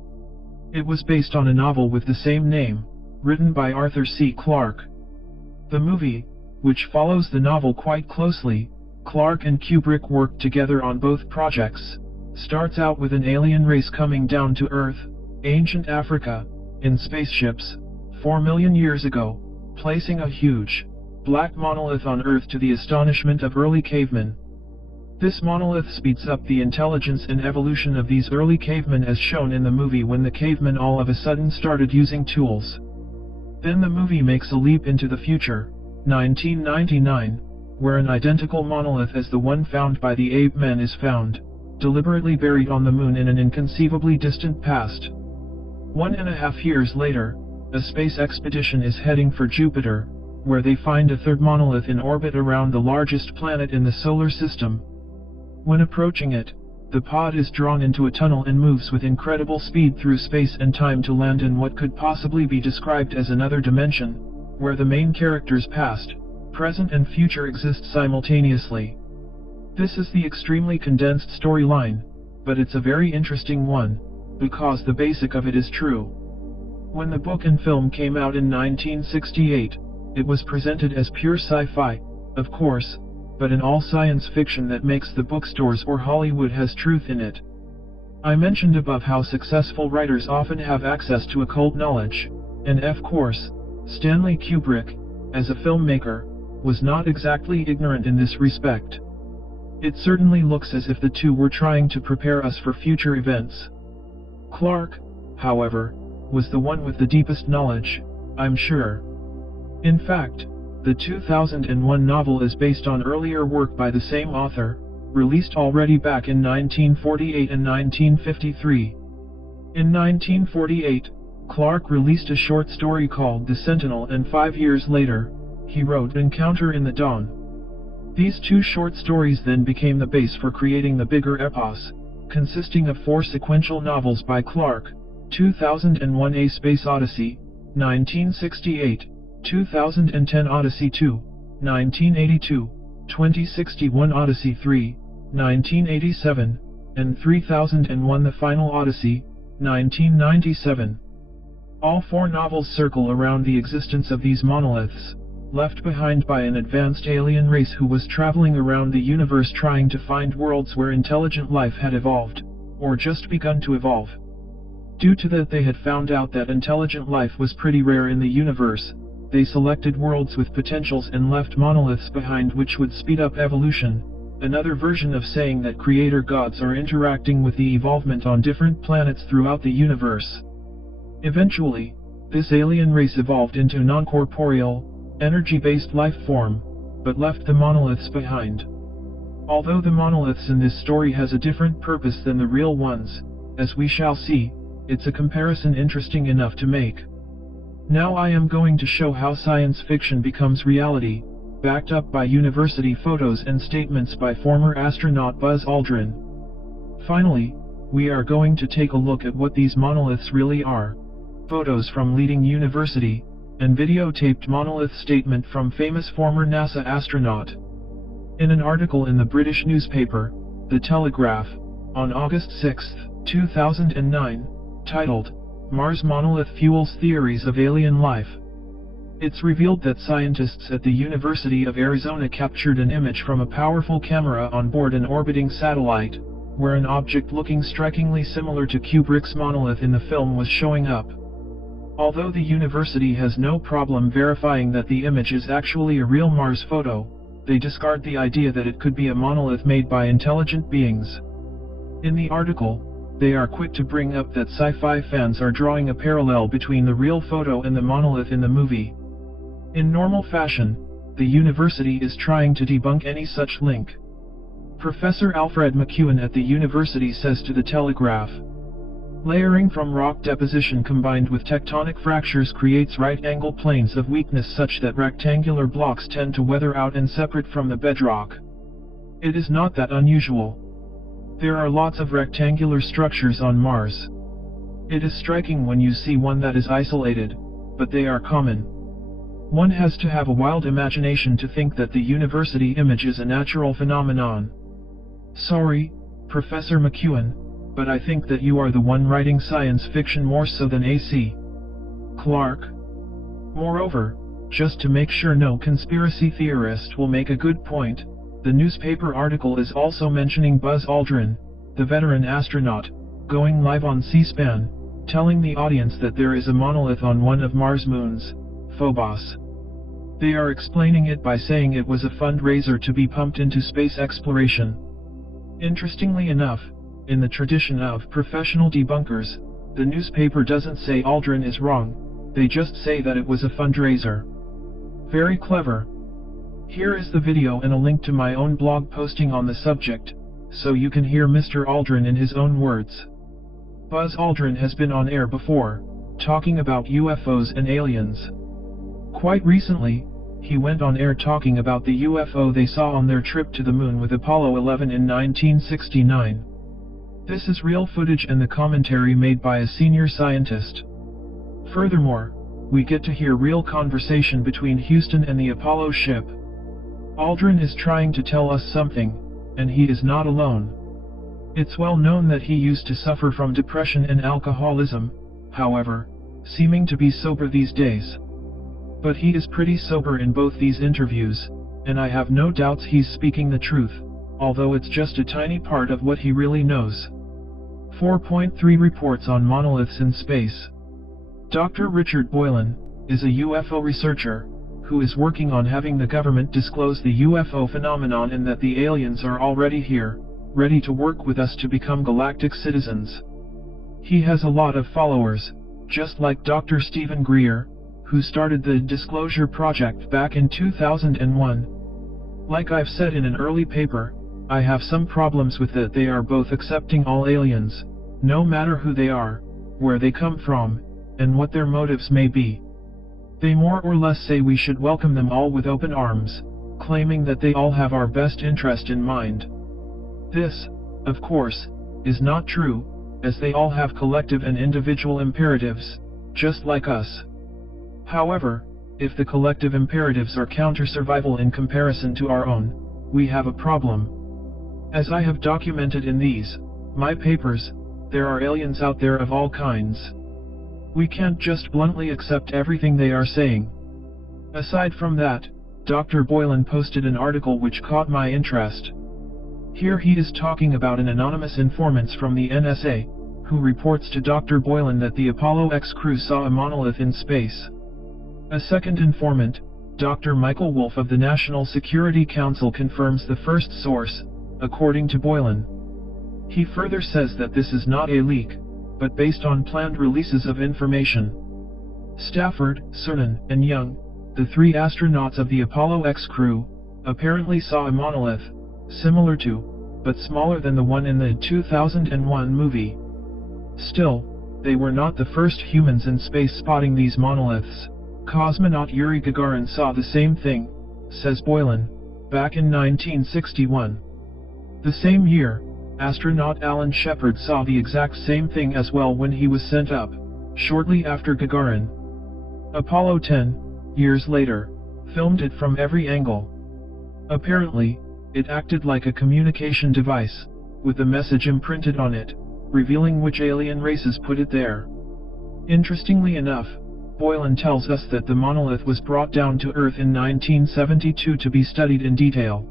It was based on a novel with the same name, written by Arthur C. Clarke. The movie, which follows the novel quite closely, Clarke and Kubrick worked together on both projects, starts out with an alien race coming down to Earth, ancient Africa, in spaceships, 4 million years ago, placing a huge, black monolith on Earth to the astonishment of early cavemen. This monolith speeds up the intelligence and evolution of these early cavemen as shown in the movie when the cavemen all of a sudden started using tools. Then the movie makes a leap into the future, 1999, where an identical monolith as the one found by the ape men is found, deliberately buried on the moon in an inconceivably distant past. 1.5 years later, a space expedition is heading for Jupiter, where they find a third monolith in orbit around the largest planet in the solar system. When approaching it, the pod is drawn into a tunnel and moves with incredible speed through space and time to land in what could possibly be described as another dimension, where the main characters' past, present and future exist simultaneously. This is the extremely condensed storyline, but it's a very interesting one, because the basic of it is true. When the book and film came out in 1968, it was presented as pure sci-fi, of course, but in all science fiction that makes the bookstores or Hollywood has truth in it. I mentioned above how successful writers often have access to occult knowledge, and of course, Stanley Kubrick, as a filmmaker, was not exactly ignorant in this respect. It certainly looks as if the two were trying to prepare us for future events. Clark, however, was the one with the deepest knowledge, I'm sure. In fact, the 2001 novel is based on earlier work by the same author, released already back in 1948 and 1953. In 1948, Clark released a short story called The Sentinel, and 5 years later, he wrote Encounter in the Dawn. These two short stories then became the base for creating the bigger epos, consisting of 4 sequential novels by Clark: 2001 A Space Odyssey, 1968, 2010 Odyssey 2, 1982, 2061 Odyssey 3, 1987, and 3001 The Final Odyssey, 1997. All 4 novels circle around the existence of these monoliths, left behind by an advanced alien race who was traveling around the universe trying to find worlds where intelligent life had evolved, or just begun to evolve. Due to that, they had found out that intelligent life was pretty rare in the universe. They selected worlds with potentials and left monoliths behind, which would speed up evolution, another version of saying that creator gods are interacting with the evolvement on different planets throughout the universe. Eventually, this alien race evolved into non-corporeal, energy-based life form, but left the monoliths behind. Although the monoliths in this story has a different purpose than the real ones, as we shall see, it's a comparison interesting enough to make. Now I am going to show how science fiction becomes reality, backed up by university photos and statements by former astronaut Buzz Aldrin. Finally, we are going to take a look at what these monoliths really are. Photos from leading university, and videotaped monolith statement from famous former NASA astronaut. In an article in the British newspaper, The Telegraph, on August 6, 2009, titled, Mars Monolith Fuels Theories of Alien Life, it's revealed that scientists at the University of Arizona captured an image from a powerful camera on board an orbiting satellite, where an object looking strikingly similar to Kubrick's monolith in the film was showing up. Although the university has no problem verifying that the image is actually a real Mars photo, they discard the idea that it could be a monolith made by intelligent beings. In the article, they are quick to bring up that sci-fi fans are drawing a parallel between the real photo and the monolith in the movie. In normal fashion, the university is trying to debunk any such link. Professor Alfred McEwen at the university says to the Telegraph, layering from rock deposition combined with tectonic fractures creates right-angle planes of weakness such that rectangular blocks tend to weather out and separate from the bedrock. It is not that unusual. There are lots of rectangular structures on Mars. It is striking when you see one that is isolated, but they are common. One has to have a wild imagination to think that the university image is a natural phenomenon. Sorry, Professor McEwen, but I think that you are the one writing science fiction more so than A.C. Clarke. Moreover, just to make sure no conspiracy theorist will make a good point, the newspaper article is also mentioning Buzz Aldrin, the veteran astronaut, going live on C-SPAN, telling the audience that there is a monolith on one of Mars' moons, Phobos. They are explaining it by saying it was a fundraiser to be pumped into space exploration. Interestingly enough, in the tradition of professional debunkers, the newspaper doesn't say Aldrin is wrong, they just say that it was a fundraiser. Very clever. Here is the video and a link to my own blog posting on the subject, so you can hear Mr. Aldrin in his own words. Buzz Aldrin has been on air before, talking about UFOs and aliens. Quite recently, he went on air talking about the UFO they saw on their trip to the moon with Apollo 11 in 1969. This is real footage and the commentary made by a senior scientist. Furthermore, we get to hear real conversation between Houston and the Apollo ship. Aldrin is trying to tell us something, and he is not alone. It's well known that he used to suffer from depression and alcoholism, however, seeming to be sober these days. But he is pretty sober in both these interviews, and I have no doubts he's speaking the truth, although it's just a tiny part of what he really knows. 4.3 Reports on Monoliths in Space. Dr. Richard Boylan is a UFO researcher who is working on having the government disclose the UFO phenomenon and that the aliens are already here, ready to work with us to become galactic citizens. He has a lot of followers, just like Dr. Stephen Greer, who started the Disclosure Project back in 2001. Like I've said in an early paper, I have some problems with that they are both accepting all aliens, no matter who they are, where they come from, and what their motives may be. They more or less say we should welcome them all with open arms, claiming that they all have our best interest in mind. This, of course, is not true, as they all have collective and individual imperatives, just like us. However, if the collective imperatives are counter-survival in comparison to our own, we have a problem. As I have documented in my papers, there are aliens out there of all kinds. We can't just bluntly accept everything they are saying. Aside from that, Dr. Boylan posted an article which caught my interest. Here he is talking about an anonymous informant from the NSA, who reports to Dr. Boylan that the Apollo X crew saw a monolith in space. A second informant, Dr. Michael Wolff of the National Security Council, confirms the first source, according to Boylan. He further says that this is not a leak, but based on planned releases of information. Stafford, Cernan, and Young, the three astronauts of the Apollo X crew, apparently saw a monolith, similar to, but smaller than the one in the 2001 movie. Still, they were not the first humans in space spotting these monoliths. Cosmonaut Yuri Gagarin saw the same thing, says Boylan, back in 1961. The same year, astronaut Alan Shepard saw the exact same thing as well when he was sent up, shortly after Gagarin. Apollo 10, years later, filmed it from every angle. Apparently, it acted like a communication device, with a message imprinted on it, revealing which alien races put it there. Interestingly enough, Boylan tells us that the monolith was brought down to Earth in 1972 to be studied in detail.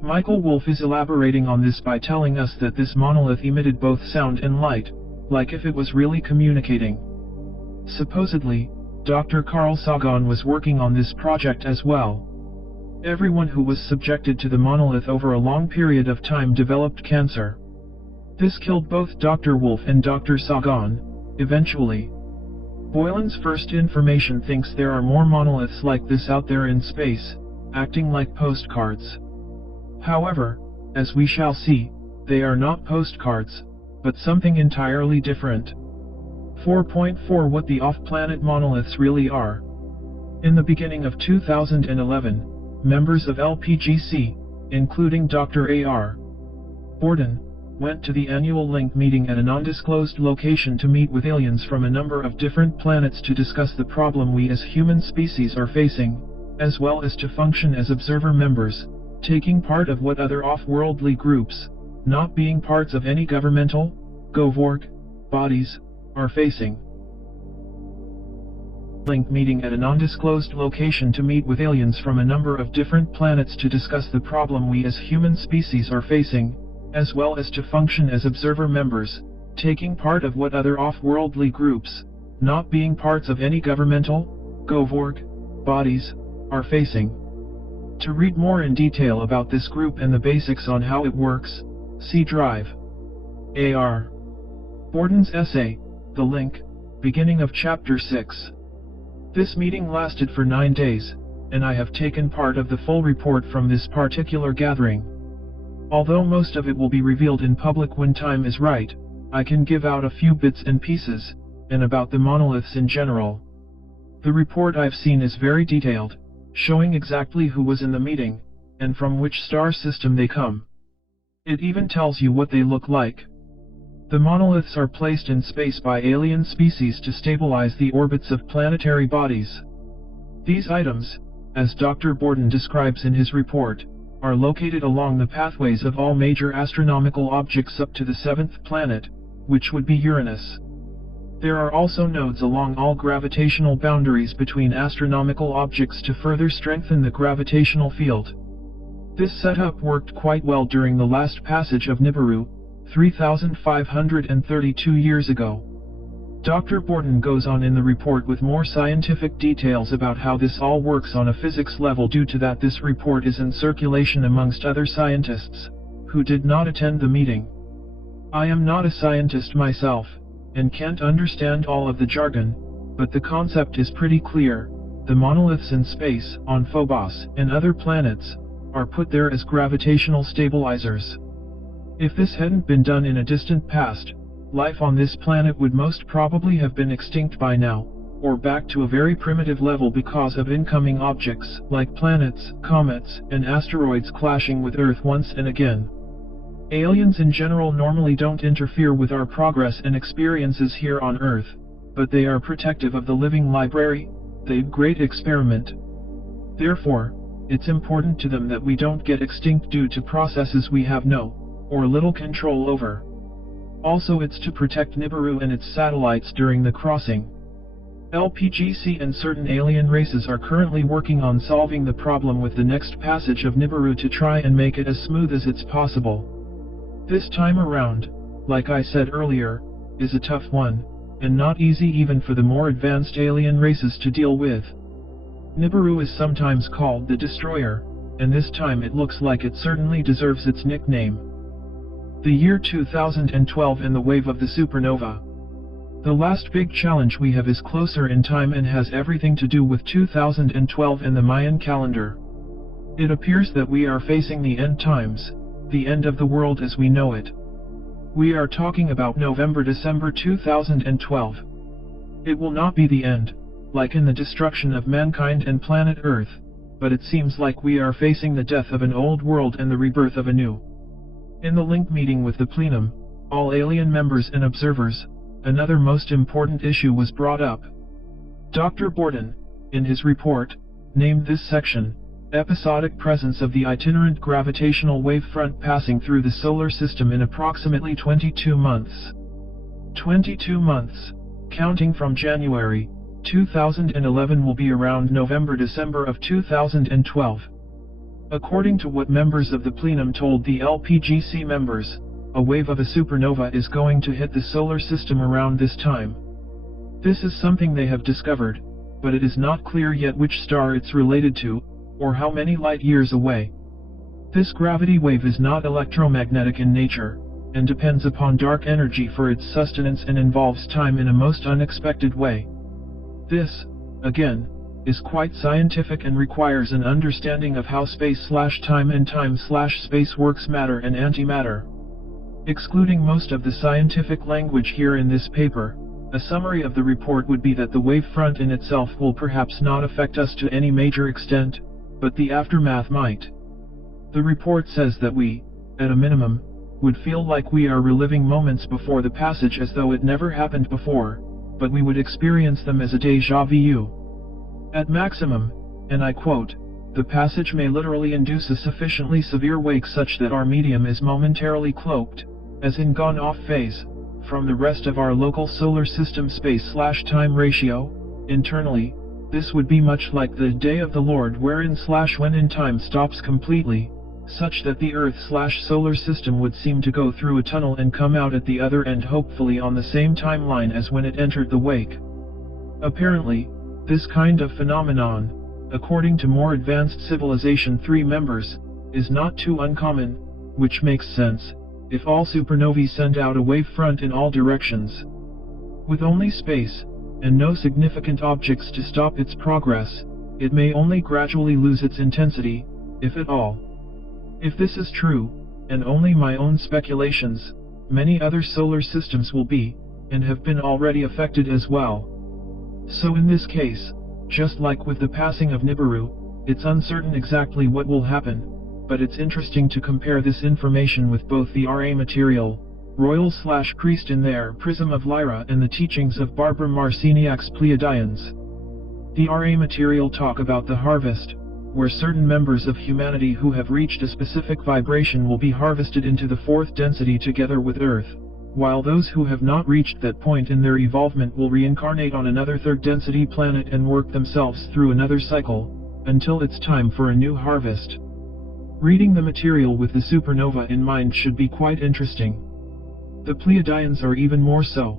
Michael Wolff is elaborating on this by telling us that this monolith emitted both sound and light, like if it was really communicating. Supposedly, Dr. Carl Sagan was working on this project as well. Everyone who was subjected to the monolith over a long period of time developed cancer. This killed both Dr. Wolff and Dr. Sagan, eventually. Boylan's first information thinks there are more monoliths like this out there in space, acting like postcards. However, as we shall see, they are not postcards, but something entirely different. 4.4 What the off-planet monoliths really are. In the beginning of 2011, members of LPGC, including Dr. A.R. Borden, went to the annual Link meeting at an undisclosed location to meet with aliens from a number of different planets to discuss the problem we as human species are facing, as well as to function as observer members, taking part of what other off-worldly groups, not being parts of any governmental, GovOrg, bodies, are facing. Link meeting at an undisclosed location to meet with aliens from a number of different planets to discuss the problem we as human species are facing, as well as to function as observer members, taking part of what other off-worldly groups, not being parts of any governmental, GovOrg, bodies, are facing. To read more in detail about this group and the basics on how it works, see Drive. A.R. Borden's essay, The Link, beginning of Chapter 6. This meeting lasted for 9 days, and I have taken part of the full report from this particular gathering. Although most of it will be revealed in public when time is right, I can give out a few bits and pieces, and about the monoliths in general. The report I've seen is very detailed, showing exactly who was in the meeting, and from which star system they come. It even tells you what they look like. The monoliths are placed in space by alien species to stabilize the orbits of planetary bodies. These items, as Dr. Borden describes in his report, are located along the pathways of all major astronomical objects up to the 7th planet, which would be Uranus. There are also nodes along all gravitational boundaries between astronomical objects to further strengthen the gravitational field. This setup worked quite well during the last passage of Nibiru, 3,532 years ago. Dr. Borden goes on in the report with more scientific details about how this all works on a physics level. Due to that, this report is in circulation amongst other scientists who did not attend the meeting. I am not a scientist myself, and can't understand all of the jargon, but the concept is pretty clear. The monoliths in space, on Phobos and other planets, are put there as gravitational stabilizers. If this hadn't been done in a distant past, life on this planet would most probably have been extinct by now, or back to a very primitive level because of incoming objects like planets, comets, and asteroids clashing with Earth once and again. Aliens in general normally don't interfere with our progress and experiences here on Earth, but they are protective of the living library, the great experiment. Therefore, it's important to them that we don't get extinct due to processes we have no or little control over. Also, it's to protect Nibiru and its satellites during the crossing. LPGC and certain alien races are currently working on solving the problem with the next passage of Nibiru to try and make it as smooth as it's possible. This time around, like I said earlier, is a tough one, and not easy even for the more advanced alien races to deal with. Nibiru is sometimes called the Destroyer, and this time it looks like it certainly deserves its nickname. The year 2012 and the wave of the supernova. The last big challenge we have is closer in time and has everything to do with 2012 and the Mayan calendar. It appears that we are facing the end times, the end of the world as we know it. We are talking about November-December 2012. It will not be the end, like in the destruction of mankind and planet Earth, but it seems like we are facing the death of an old world and the rebirth of a new. In the link meeting with the plenum, all alien members and observers, another most important issue was brought up. Dr. Borden, in his report, named this section, Episodic Presence of the Itinerant Gravitational Wave Front Passing Through the Solar System in Approximately 22 Months. 22 months, counting from January 2011 will be around November-December of 2012. According to what members of the plenum told the LPGC members, a wave of a supernova is going to hit the solar system around this time. This is something they have discovered, but it is not clear yet which star it's related to, or how many light years away. This gravity wave is not electromagnetic in nature, and depends upon dark energy for its sustenance and involves time in a most unexpected way. This, again, is quite scientific and requires an understanding of how space/time and time/space works, matter and antimatter. Excluding most of the scientific language here in this paper, a summary of the report would be that the wave front in itself will perhaps not affect us to any major extent, but the aftermath might. The report says that we, at a minimum, would feel like we are reliving moments before the passage as though it never happened before, but we would experience them as a déjà vu. At maximum, and I quote, the passage may literally induce a sufficiently severe wake such that our medium is momentarily cloaked, as in gone off phase, from the rest of our local solar system space/time ratio. Internally, this would be much like the day of the Lord wherein/when in time stops completely, such that the Earth/solar system would seem to go through a tunnel and come out at the other end, hopefully on the same timeline as when it entered the wake. Apparently, this kind of phenomenon, according to more advanced civilization 3 members, is not too uncommon, which makes sense, if all supernovae send out a wave front in all directions. With only space, and no significant objects to stop its progress, it may only gradually lose its intensity, if at all. If this is true, and only my own speculations, many other solar systems will be, and have been already affected as well. So in this case, just like with the passing of Nibiru, it's uncertain exactly what will happen, but it's interesting to compare this information with both the RA material, Royal/Priest in their Prism of Lyra, and the teachings of Barbara Marciniak's Pleiadians. The RA material talk about the harvest, where certain members of humanity who have reached a specific vibration will be harvested into the 4th density together with Earth, while those who have not reached that point in their evolvement will reincarnate on another 3rd density planet and work themselves through another cycle, until it's time for a new harvest. Reading the material with the supernova in mind should be quite interesting. The Pleiadians are even more so.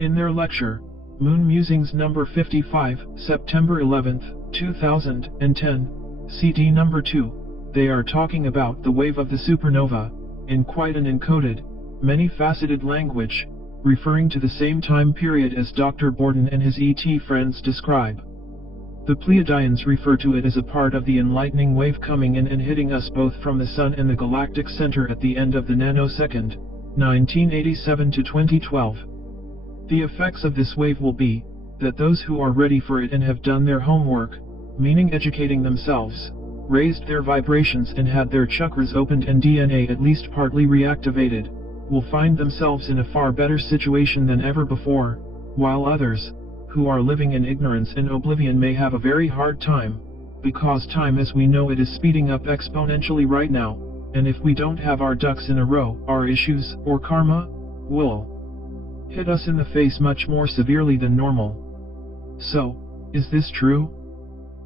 In their lecture, Moon Musings number 55, September 11, 2010, CD number 2, they are talking about the wave of the supernova, in quite an encoded, many-faceted language, referring to the same time period as Dr. Borden and his ET friends describe. The Pleiadians refer to it as a part of the enlightening wave coming in and hitting us both from the Sun and the galactic center at the end of the nanosecond, 1987 to 2012. The effects of this wave will be that those who are ready for it and have done their homework, meaning educating themselves, raised their vibrations and had their chakras opened and DNA at least partly reactivated, will find themselves in a far better situation than ever before, while others, who are living in ignorance and oblivion, may have a very hard time, because time as we know it is speeding up exponentially right now, and if we don't have our ducks in a row, our issues, or karma, will hit us in the face much more severely than normal. So, is this true?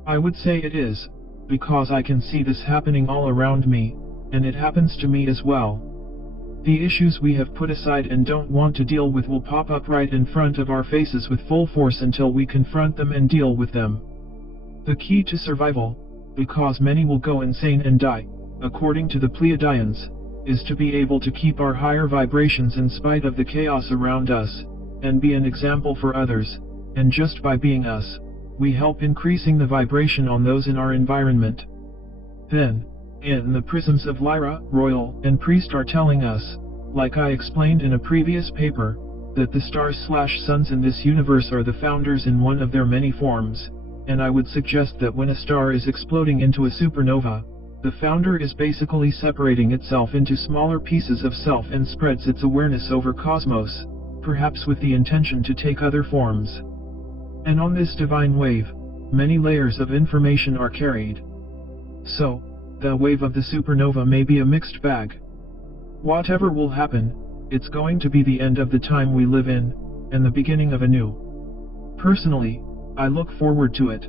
I would say it is, because I can see this happening all around me, and it happens to me as well. The issues we have put aside and don't want to deal with will pop up right in front of our faces with full force until we confront them and deal with them. The key to survival, because many will go insane and die, according to the Pleiadians, is to be able to keep our higher vibrations in spite of the chaos around us, and be an example for others, and just by being us, we help increasing the vibration on those in our environment. Then, in the prisms of Lyra, Royal, and Priest are telling us, like I explained in a previous paper, that the stars/suns in this universe are the founders in one of their many forms, and I would suggest that when a star is exploding into a supernova, the founder is basically separating itself into smaller pieces of self and spreads its awareness over cosmos, perhaps with the intention to take other forms. And on this divine wave, many layers of information are carried. So, the wave of the supernova may be a mixed bag. Whatever will happen, it's going to be the end of the time we live in, and the beginning of a new. Personally, I look forward to it.